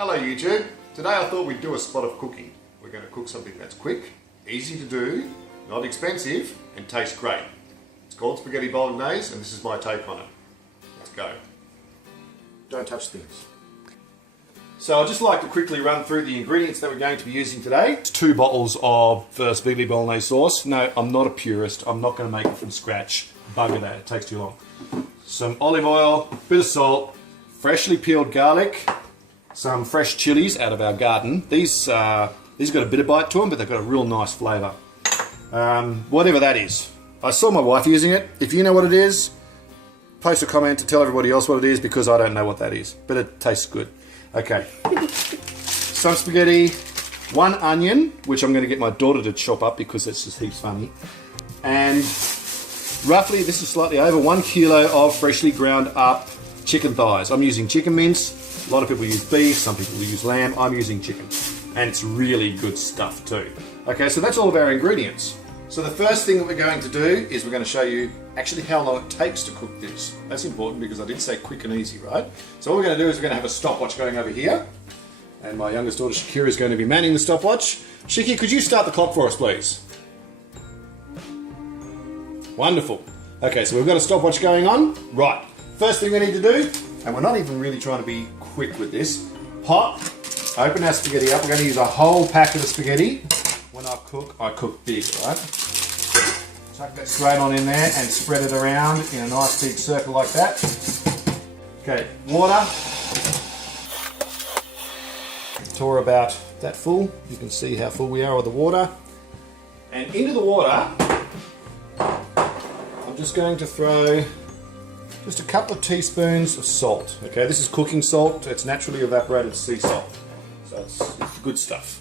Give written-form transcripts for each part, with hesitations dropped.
Hello YouTube. Today I thought we'd do a spot of cooking. We're going to cook something that's quick, easy to do, not expensive, and tastes great. It's called spaghetti bolognese and this is my take on it. Let's go. Don't touch things. So I'd just like to quickly run through the ingredients that we're going to be using today. It's 2 bottles of spaghetti bolognese sauce. No, I'm not a purist. I'm not going to make it from scratch. Bugger that, it takes too long. Some olive oil, bit of salt, freshly peeled garlic, some fresh chilies out of our garden. These got a bit of bite to them, but they've got a real nice flavour. Whatever that is. I saw my wife using it. If you know what it is, post a comment to tell everybody else what it is because I don't know what that is. But it tastes good. Okay. Some spaghetti, 1 onion, which I'm going to get my daughter to chop up because it's just heaps funny. And roughly, this is slightly over 1 kilo of freshly ground up chicken thighs. I'm using chicken mince. A lot of people use beef, some people use lamb. I'm using chicken. And it's really good stuff too. Okay, so that's all of our ingredients. So the first thing that we're going to do is we're going to show you actually how long it takes to cook this. That's important because I did say quick and easy, right? So what we're going to do is we're going to have a stopwatch going over here. And my youngest daughter Shakira is going to be manning the stopwatch. Shiki, could you start the clock for us, please? Wonderful. Okay, so we've got a stopwatch going on. Right, first thing we need to do, and we're not even really trying to be quick with this, open our spaghetti up. We're going to use a whole packet of spaghetti. When I cook big, right? Chuck that straight on in there and spread it around in a nice big circle like that. Okay, water. Pour about that full. You can see how full we are with the water. And into the water, I'm just going to throw just a couple of teaspoons of salt. Okay, this is cooking salt. It's naturally evaporated sea salt. So it's good stuff.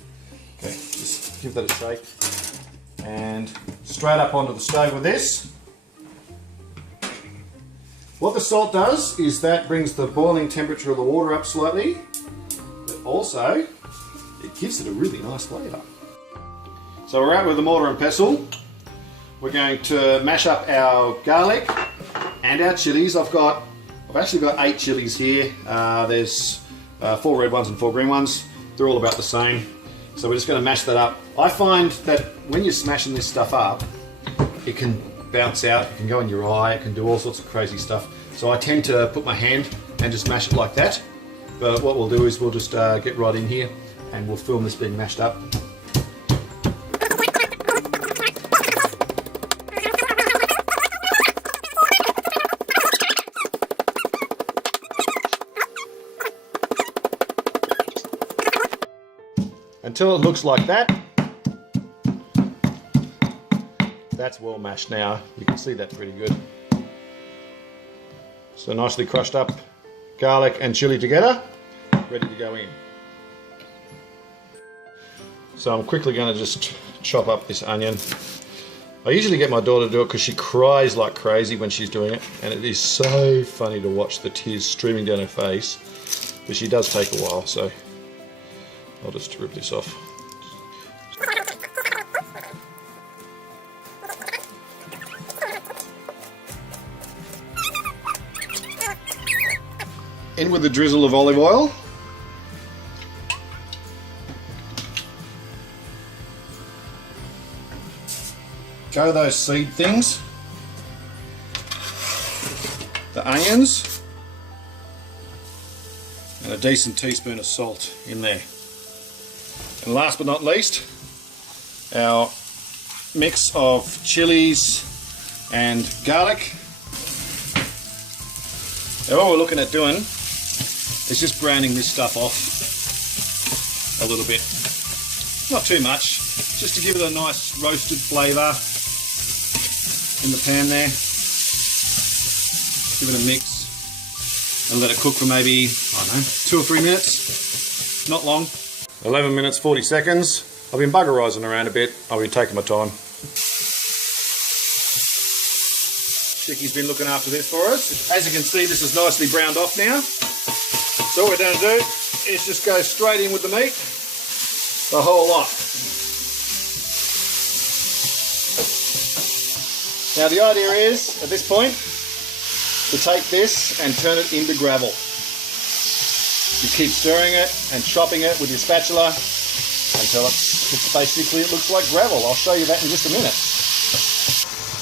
Okay, just give that a shake. And straight up onto the stove with this. What the salt does is that brings the boiling temperature of the water up slightly, but also it gives it a really nice flavour. So we're out with the mortar and pestle. We're going to mash up our garlic and our chilies. I've actually got 8 chilies here. There's 4 red ones and 4 green ones. They're all about the same. So we're just going to mash that up. I find that when you're smashing this stuff up, it can bounce out, it can go in your eye, it can do all sorts of crazy stuff. So I tend to put my hand and just mash it like that. But what we'll do is we'll just get right in here and we'll film this being mashed up. Until it looks like that. That's well mashed now. You can see that pretty good. So nicely crushed up garlic and chili together, ready to go in. So I'm quickly going to just chop up this onion. I usually get my daughter to do it because she cries like crazy when she's doing it, and it is so funny to watch the tears streaming down her face, but she does take a while, so I'll just rip this off. In with a drizzle of olive oil. Go those seed things. The onions. And a decent teaspoon of salt in there. And last but not least, our mix of chilies and garlic. Now what we're looking at doing is just browning this stuff off a little bit. Not too much, just to give it a nice roasted flavour in the pan there. Give it a mix and let it cook for maybe, I don't know, 2 or 3 minutes. Not long. 11 minutes 40 seconds. I've been buggerising around a bit. I've been taking my time. Shiki's been looking after this for us. As you can see, this is nicely browned off now. So what we're going to do is just go straight in with the meat, the whole lot. Now the idea is, at this point, to take this and turn it into gravel. You keep stirring it and chopping it with your spatula until it looks like gravel. I'll show you that in just a minute.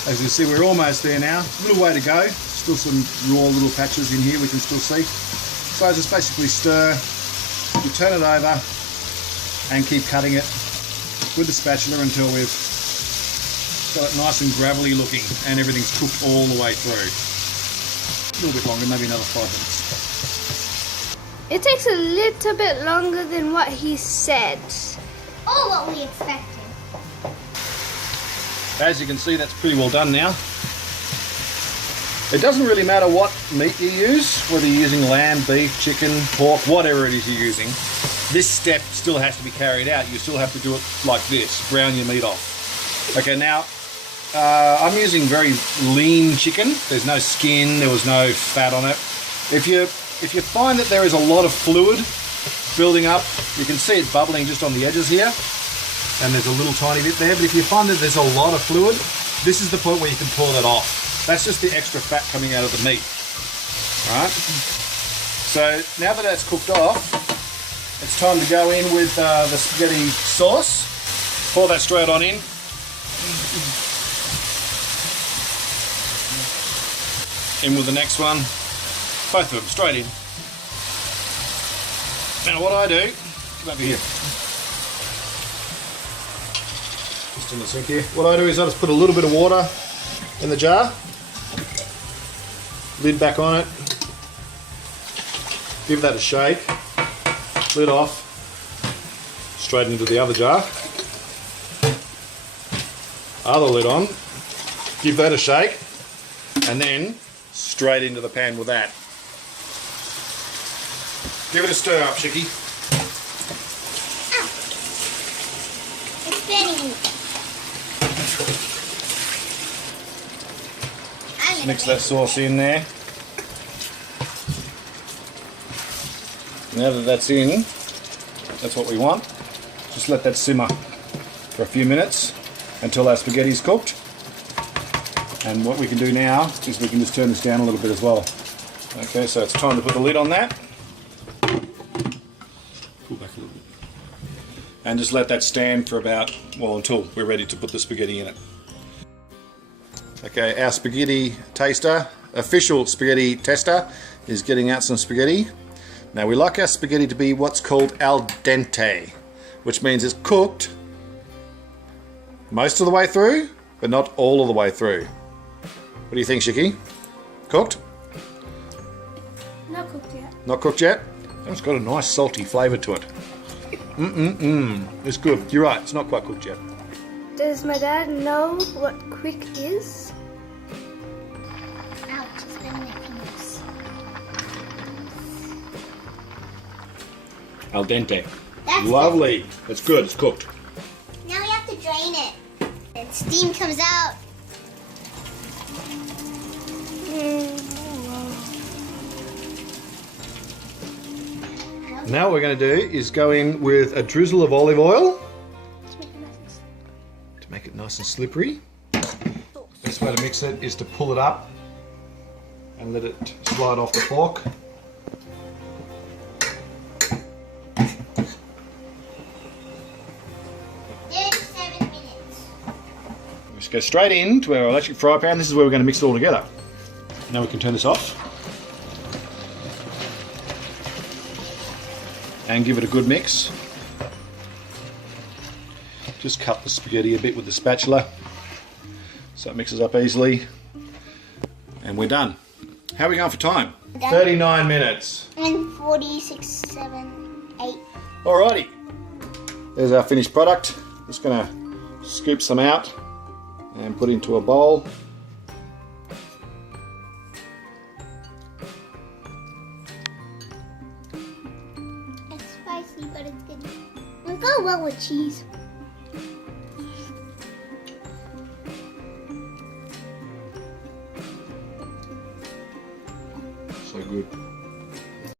As you can see, we're almost there now. A little way to go. Still some raw little patches in here we can still see. So just basically stir, you turn it over and keep cutting it with the spatula until we've got it nice and gravelly looking and everything's cooked all the way through. A little bit longer, maybe another 5 minutes. It takes a little bit longer than what he said. Or what we expected. As you can see, that's pretty well done now. It doesn't really matter what meat you use, whether you're using lamb, beef, chicken, pork, whatever it is you're using. This step still has to be carried out. You still have to do it like this, brown your meat off. Okay, now I'm using very lean chicken. There's no skin, there was no fat on it. If you find that there is a lot of fluid building up, you can see it bubbling just on the edges here, and there's a little tiny bit there, but if you find that there's a lot of fluid, this is the point where you can pull that off. That's just the extra fat coming out of the meat. Alright? So now that that's cooked off, it's time to go in with the spaghetti sauce. Pour that straight on in. In with the next one. Both of them, straight in. Now what I do, come over here. Just in the sink here. What I do is I just put a little bit of water in the jar. Lid back on it. Give that a shake. Lid off. Straight into the other jar. Other lid on. Give that a shake. And then straight into the pan with that. Give it a stir up, Chicky. It's spinning. Mix that sauce in there. Now that that's in, that's what we want. Just let that simmer for a few minutes until our spaghetti's cooked. And what we can do now is we can just turn this down a little bit as well. Okay, so it's time to put the lid on that. Pull back a little bit. And just let that stand for about, well, until we're ready to put the spaghetti in it. Okay, our spaghetti taster, official spaghetti tester, is getting out some spaghetti. Now we like our spaghetti to be what's called al dente, which means it's cooked most of the way through, but not all of the way through. What do you think, Shiki? Cooked? Not cooked yet. Not cooked yet? It's got a nice salty flavour to it. It's good. You're right, it's not quite cooked yet. Does my dad know what quick is? Ouch, it's been my fingers. Al dente. That's Lovely. It's good, it's cooked. Now we have to drain it. And steam comes out. Now what we're going to do is go in with a drizzle of olive oil to make it nice and slippery. Best way to mix it is to pull it up and let it slide off the fork. Just go straight into our electric fry pan. This is where we're going to mix it all together. Now we can turn this off and give it a good mix. Just cut the spaghetti a bit with the spatula so it mixes up easily, and we're done. How are we going for time? Done. 39 minutes. And 46, 7, 8. Alrighty, there's our finished product. Just going to scoop some out and put into a bowl. It's spicy, but it's good. It'll go well with cheese. So good.